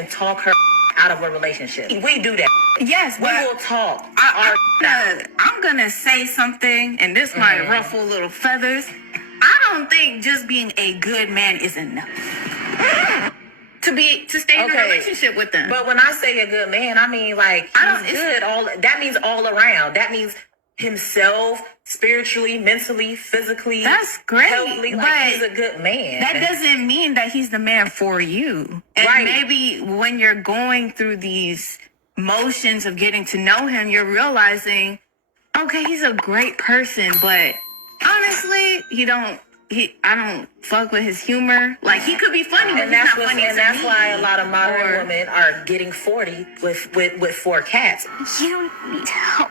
and talk her out of a relationship. We do that. Yes, we will talk. I'm gonna say something, and this might ruffle little feathers. I don't think just being a good man is enough to stay in a relationship with them. But when I say a good man, I mean like he's good. That means all around. That means himself, spiritually, mentally, physically. That's great. Healthily, like he's a good man. That doesn't mean that he's the man for you. And maybe when you're going through these motions of getting to know him, you're realizing, okay, he's a great person, but honestly, I don't fuck with his humor. Like, he could be funny, but he's not funny to me. And that's why a lot of modern women are getting 40 with 4 cats. You need help.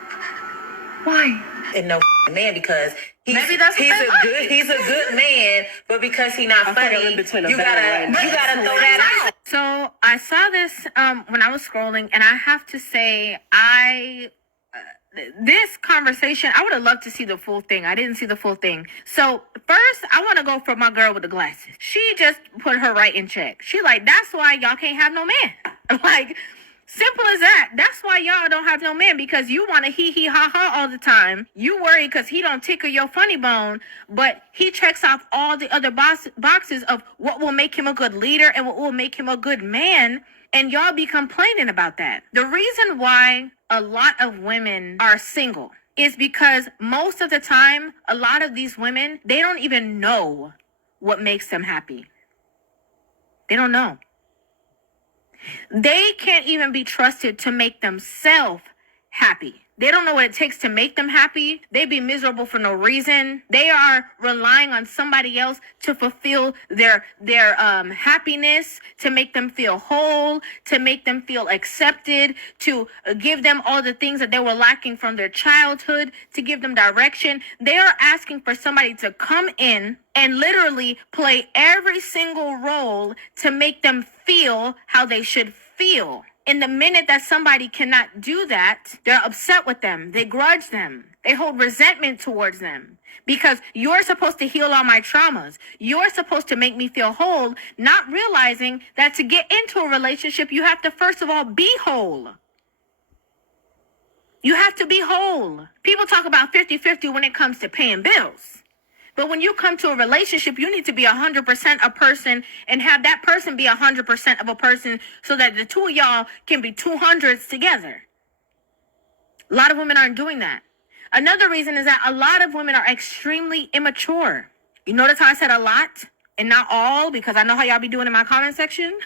Why? And no man, because he's a good man, but because he's not funny, you gotta throw that out. So I saw this when I was scrolling, and I have to say, this conversation, I would have loved to see the full thing. I didn't see the full thing. So first, I want to go for my girl with the glasses. She just put her right in check. She like, that's why y'all can't have no man. Like, simple as that. That's why y'all don't have no man, because you want to hee ha ha all the time. You worry because he don't tickle your funny bone, but he checks off all the other boxes of what will make him a good leader and what will make him a good man. And y'all be complaining about that. The reason why a lot of women are single is because most of the time, a lot of these women, they don't even know what makes them happy. They don't know. They can't even be trusted to make themselves happy. They don't know what it takes to make them happy. They be miserable for no reason. They are relying on somebody else to fulfill their happiness, to make them feel whole, to make them feel accepted, to give them all the things that they were lacking from their childhood, to give them direction. They are asking for somebody to come in and literally play every single role to make them feel how they should feel. In the minute that somebody cannot do that, they're upset with them. They grudge them. They hold resentment towards them because you're supposed to heal all my traumas. You're supposed to make me feel whole, not realizing that to get into a relationship, you have to first of all be whole. You have to be whole. People talk about 50-50 when it comes to paying bills. But when you come to a relationship, you need to be 100% a person and have that person be 100% of a person so that the two of y'all can be 200s together. A lot of women aren't doing that. Another reason is that a lot of women are extremely immature. You notice how I said a lot and not all, because I know how y'all be doing in my comment section.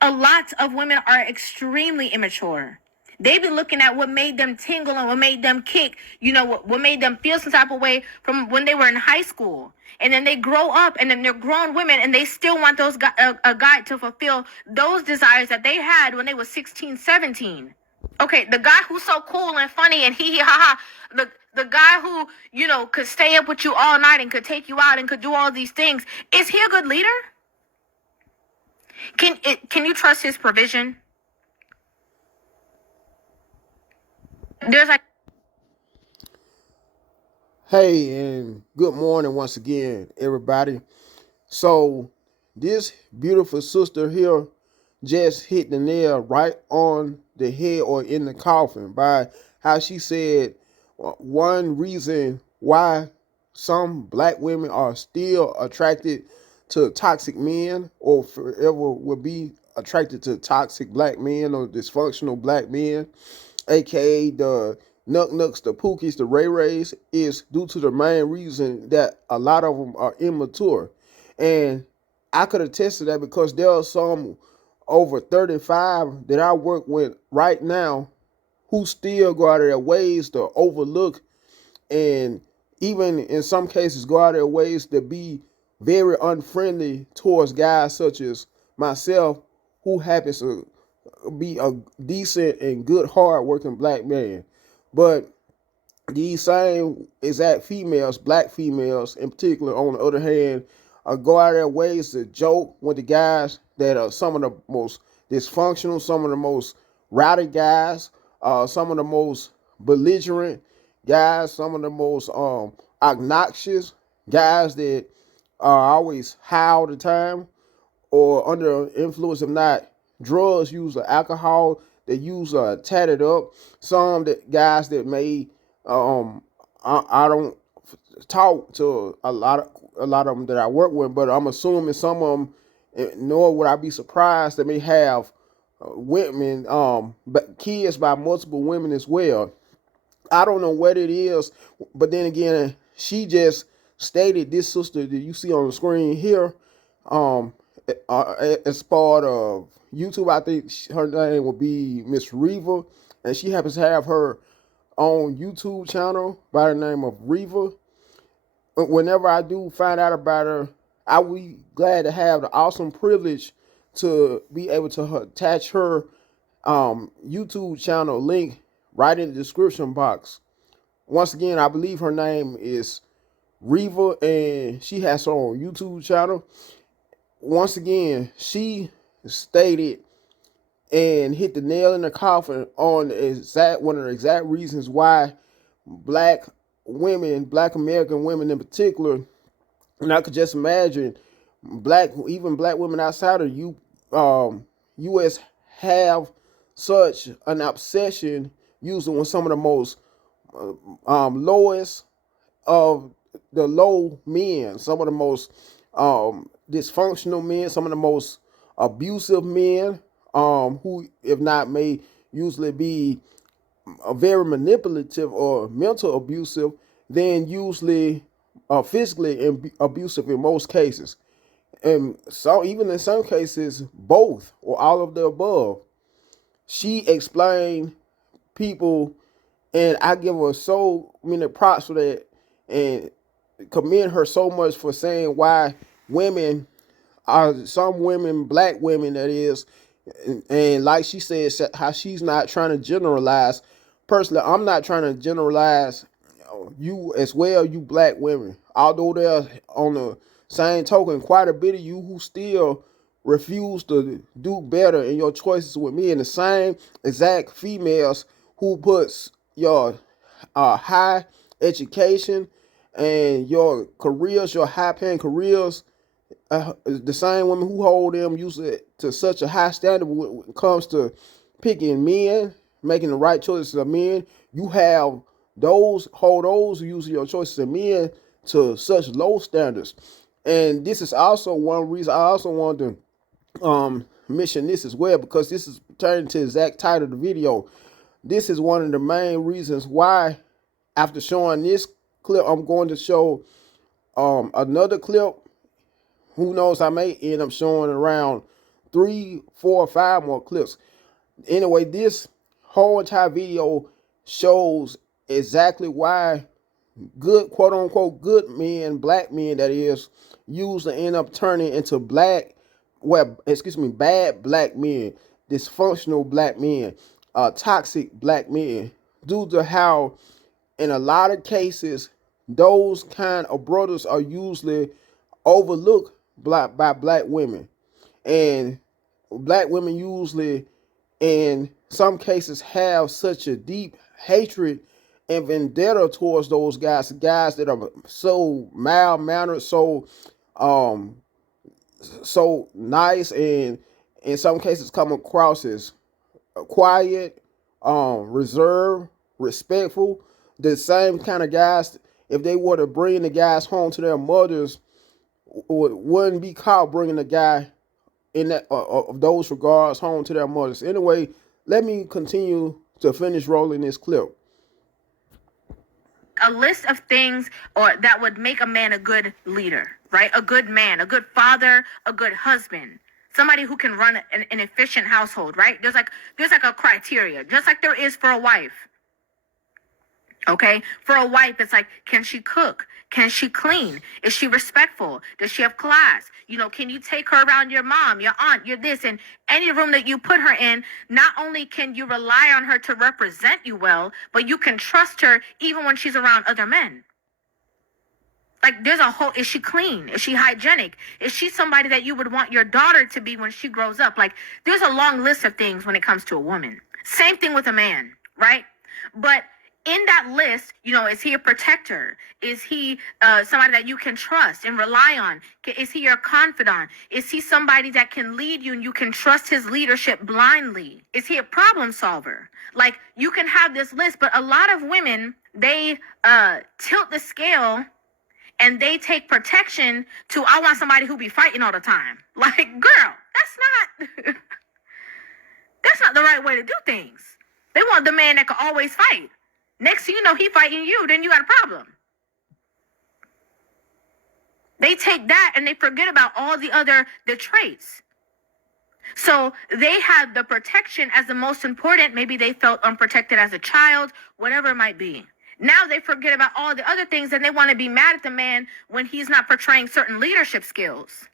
A lot of women are extremely immature. They be looking at what made them tingle and what made them kick, what made them feel some type of way from when they were in high school. And then they grow up and then they're grown women and they still want a guy to fulfill those desires that they had when they were 16, 17. Okay, the guy who's so cool and funny and hee hee ha ha, the guy who, could stay up with you all night and could take you out and could do all these things, is he a good leader? Can you trust his provision? Hey, and good morning once again, everybody. So this beautiful sister here just hit the nail right on the head or in the coffin by how she said one reason why some black women are still attracted to toxic men or forever will be attracted to toxic black men or dysfunctional black men, aka the Nucks, the Pookies, the Ray Rays, is due to the main reason that a lot of them are immature. And I could attest to that because there are some over 35 that I work with right now who still go out of their ways to overlook and even in some cases go out of their ways to be very unfriendly towards guys such as myself who happens to be a decent and good hard-working black man. But these same exact females, black females in particular, on the other hand, go out of their ways to joke with the guys that are some of the most dysfunctional, some of the most rowdy guys, some of the most belligerent guys, some of the most obnoxious guys that are always high all the time or under influence of not drugs, use alcohol, they use tatted up. Some that guys that may I don't talk to a lot of them that I work with, but I'm assuming some of them, nor would I be surprised that may have women, but kids by multiple women as well. I don't know what it is, but then again, she just stated, this sister that you see on the screen here, um, as part of YouTube. I think her name will be Miss Reva, and she happens to have her own YouTube channel by the name of Reva. Whenever I do find out about her, I will be glad to have the awesome privilege to be able to attach her YouTube channel link right in the description box. Once again, I believe her name is Reva, and she has her own YouTube channel. Once again, she stated and hit the nail in the coffin on one of the exact reasons why black women, black American women in particular, and I could just imagine even black women outside of U.S. have such an obsession using with some of the most lowest of the low men, some of the most dysfunctional men, some of the most abusive men, who, if not, may usually be very manipulative or mental abusive, then usually physically abusive in most cases. And so even in some cases, both or all of the above. She explained people, and I give her so many props for that, and commend her so much for saying why women are, some women, black women that is, and like she said, how she's not trying to generalize. Personally, I'm not trying to generalize you as well, you black women. Although there's, on the same token, quite a bit of you who still refuse to do better in your choices with me, and the same exact females who puts your high education and your careers, your high paying careers, the same women who hold them usually to such a high standard when it comes to picking men, making the right choices of men. You have those using your choices of men to such low standards. And this is also one reason I also wanted to mention this as well, because this is pertaining to the exact title of the video. This is one of the main reasons why, after showing this clip, I'm going to show another clip. Who knows, I may end up showing around 3, 4, 5 more clips. Anyway, this whole entire video shows exactly why good, quote unquote, good men, black men that is, usually end up turning into bad black men, dysfunctional black men, toxic black men, due to how in a lot of cases those kind of brothers are usually overlooked by black women. And black women usually in some cases have such a deep hatred and vendetta towards those guys that are so mild-mannered, so nice, and in some cases come across as quiet, reserved, respectful. The same kind of guys, if they were to bring the guys home to their mothers, wouldn't be caught bringing the guy in that of those regards home to their mothers. Anyway, let me continue to finish rolling this clip. A list of things or that would make a man a good leader, right? A good man, a good father, a good husband, somebody who can run an efficient household, right? There's like a criteria, just like there is for a wife. Okay, for a wife, it's like, can she cook? Can she clean? Is she respectful? Does she have class? You know, can you take her around your mom, your aunt, your this, and any room that you put her in? Not only can you rely on her to represent you well, but you can trust her even when she's around other men. Like, there's a whole, is she clean? Is she hygienic? Is she somebody that you would want your daughter to be when she grows up? Like, there's a long list of things when it comes to a woman. Same thing with a man, right? But in that list, is he a protector? Is he somebody that you can trust and rely on? Is he your confidant? Is he somebody that can lead you and you can trust his leadership blindly? Is he a problem solver? Like, you can have this list, but a lot of women, they tilt the scale and they take protection to, I want somebody who be fighting all the time. Like, girl, that's not the right way to do things. They want the man that can always fight. Next thing you know, he fighting you, then you got a problem. They take that and they forget about all the traits. So they had the protection as the most important. Maybe they felt unprotected as a child, whatever it might be. Now they forget about all the other things and they want to be mad at the man when he's not portraying certain leadership skills.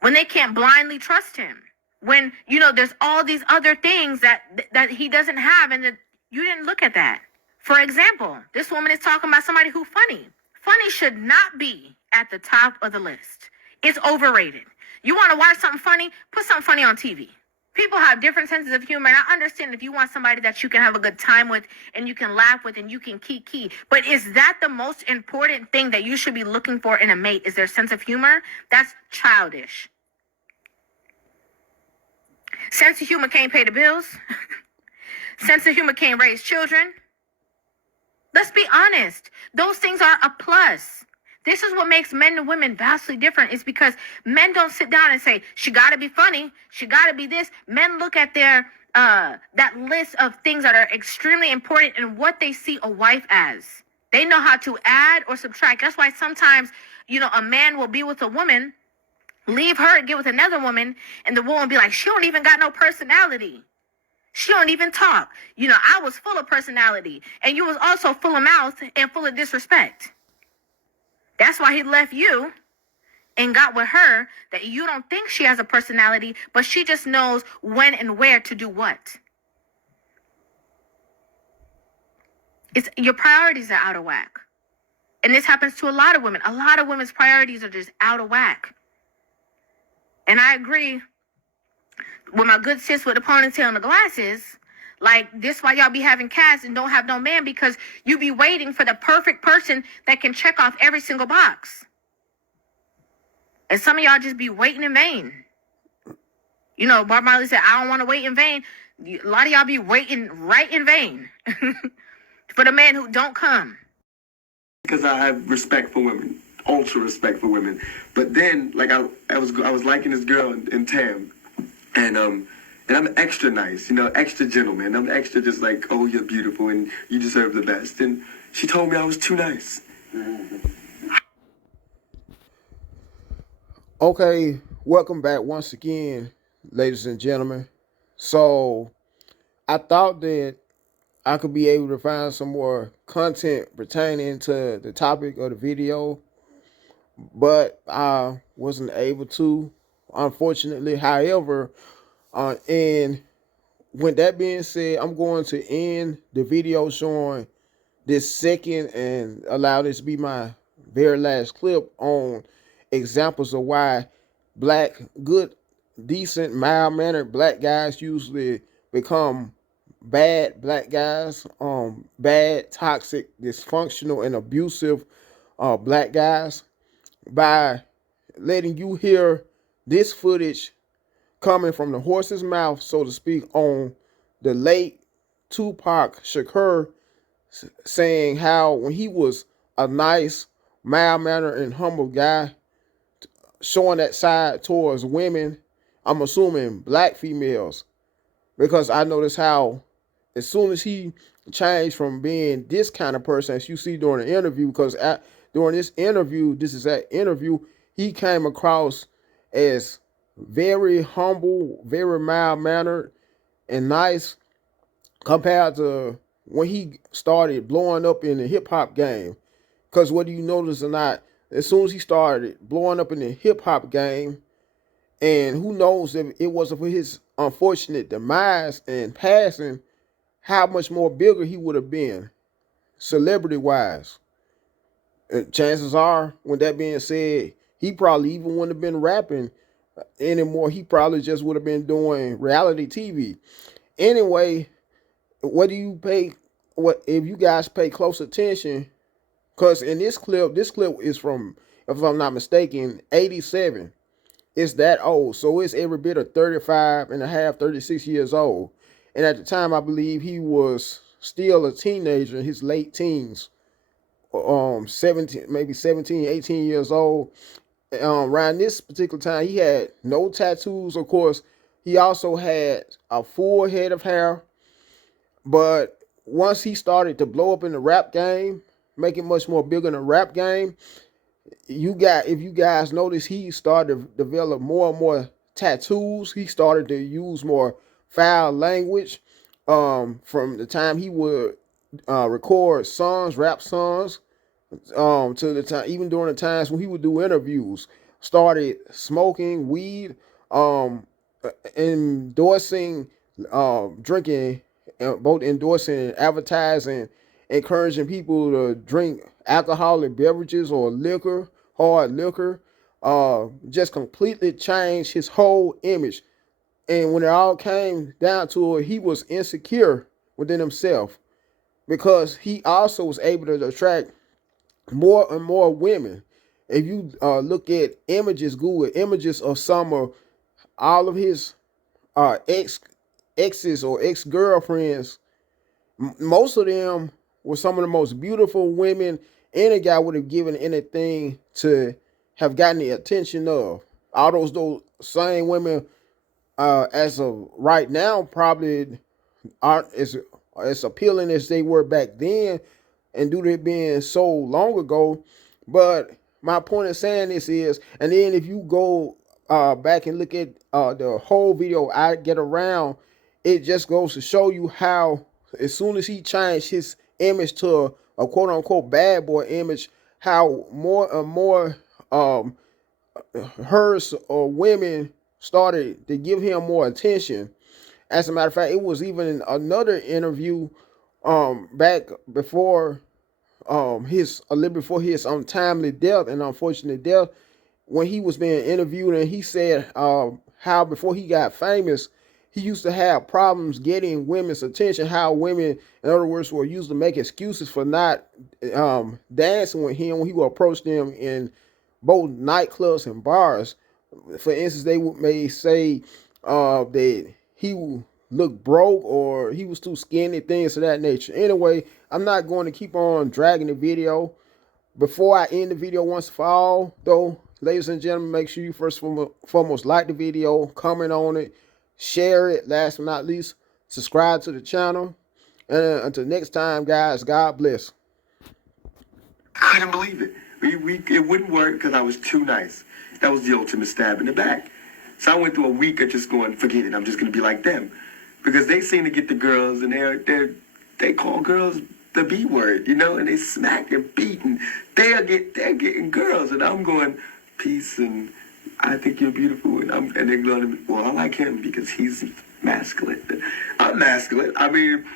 When they can't blindly trust him. When, there's all these other things that he doesn't have and that you didn't look at that. For example, this woman is talking about somebody who's funny. Funny should not be at the top of the list. It's overrated. You want to watch something funny? Put something funny on TV. People have different senses of humor, and I understand if you want somebody that you can have a good time with and you can laugh with and you can kiki. But is that the most important thing that you should be looking for in a mate? Is their sense of humor? That's childish. Sense of humor can't pay the bills. Sense of humor can't raise children. Let's be honest. Those things are a plus. This is what makes men and women vastly different. Is because men don't sit down and say, she got to be funny. She got to be this. Men look at their that list of things that are extremely important and what they see a wife as. They know how to add or subtract. That's why sometimes, a man will be with a woman, leave her and get with another woman, and the woman be like, she don't even got no personality. She don't even talk. I was full of personality, and you was also full of mouth and full of disrespect. That's why he left you and got with her, that you don't think she has a personality, but she just knows when and where to do what. It's your priorities are out of whack. And this happens to a lot of women. A lot of women's priorities are just out of whack. And I agree with my good sis with the ponytail and the glasses. Like, this why y'all be having cats and don't have no man, because you be waiting for the perfect person that can check off every single box. And some of y'all just be waiting in vain. Bob Marley said, I don't want to wait in vain. A lot of y'all be waiting right in vain for the man who don't come. Because I have respect for women, ultra respect for women. But then, like, I was liking this girl in Tam, and I'm extra nice, extra gentleman. I'm extra just like, oh, you're beautiful and you deserve the best. And she told me I was too nice. Okay, welcome back once again, ladies and gentlemen. So I thought that I could be able to find some more content pertaining to the topic of the video, but I wasn't able to, unfortunately. However, and with that being said, I'm going to end the video showing this second and allow this to be my very last clip on examples of why black, good, decent, mild-mannered black guys usually become bad black guys, bad, toxic, dysfunctional, and abusive black guys, by letting you hear this footage coming from the horse's mouth, so to speak, on the late Tupac Shakur, saying how when he was a nice, mild-mannered, and humble guy, showing that side towards women, I'm assuming black females, because I noticed how as soon as he changed from being this kind of person, as you see during the interview, because during this interview, he came across as very humble, very mild-mannered, and nice, compared to when he started blowing up in the hip-hop game. Because whether you notice or not, as soon as he started blowing up in the hip-hop game, and who knows if it wasn't for his unfortunate demise and passing, how much more bigger he would have been, celebrity-wise. And chances are, with that being said, he probably even wouldn't have been rapping anymore. He probably just would have been doing reality TV. Anyway, whether you pay what if you guys pay close attention, because in this clip is from, if I'm not mistaken, 87. It's that old. So it's every bit of 35 and a half, 36 years old. And at the time, I believe he was still a teenager in his late teens, 17, maybe 17, 18 years old. Around this particular time, he had no tattoos. Of course, he also had a full head of hair. But once he started to blow up in the rap game, make it much more bigger in the rap game, if you guys notice, he started to develop more and more tattoos. He started to use more foul language. From the time he would record songs, rap songs, to the time, even during the times when he would do interviews, started smoking weed, endorsing, drinking, both endorsing and advertising, encouraging people to drink alcoholic beverages or liquor, hard liquor. Just completely changed his whole image. And when it all came down to it, he was insecure within himself, because he also was able to attract more and more women. If you look at images, Google images of some of all of his exes or ex-girlfriends, most of them were some of the most beautiful women any guy would have given anything to have gotten the attention of. All those same women, as of right now, probably aren't as appealing as they were back then, and due to it being so long ago. But my point of saying this is, and then if you go back and look at the whole video, I Get Around, it just goes to show you how, as soon as he changed his image to a quote unquote bad boy image, how more and more hers or women started to give him more attention. As a matter of fact, it was even in another interview back before a little before his untimely death and unfortunate death, when he was being interviewed, and he said how before he got famous, he used to have problems getting women's attention. How women, in other words, were used to make excuses for not dancing with him when he would approach them in both nightclubs and bars. For instance, they may say that he looked broke or he was too skinny, things of that nature. Anyway, I'm not going to keep on dragging the video. Before I end the video once for all, though, ladies and gentlemen, make sure you first and foremost like the video, comment on it, share it. Last but not least, subscribe to the channel. And until next time, guys, God bless. I couldn't believe it. It wouldn't work because I was too nice. That was the ultimate stab in the back. So I went through a week of just going, forget it, I'm just going to be like them. Because they seem to get the girls, and they call girls the B word, you know, and they smack and beat, and they're getting girls, and I'm going, peace, and I think you're beautiful, and they're going, well, I like him because he's masculine. I'm masculine. I mean,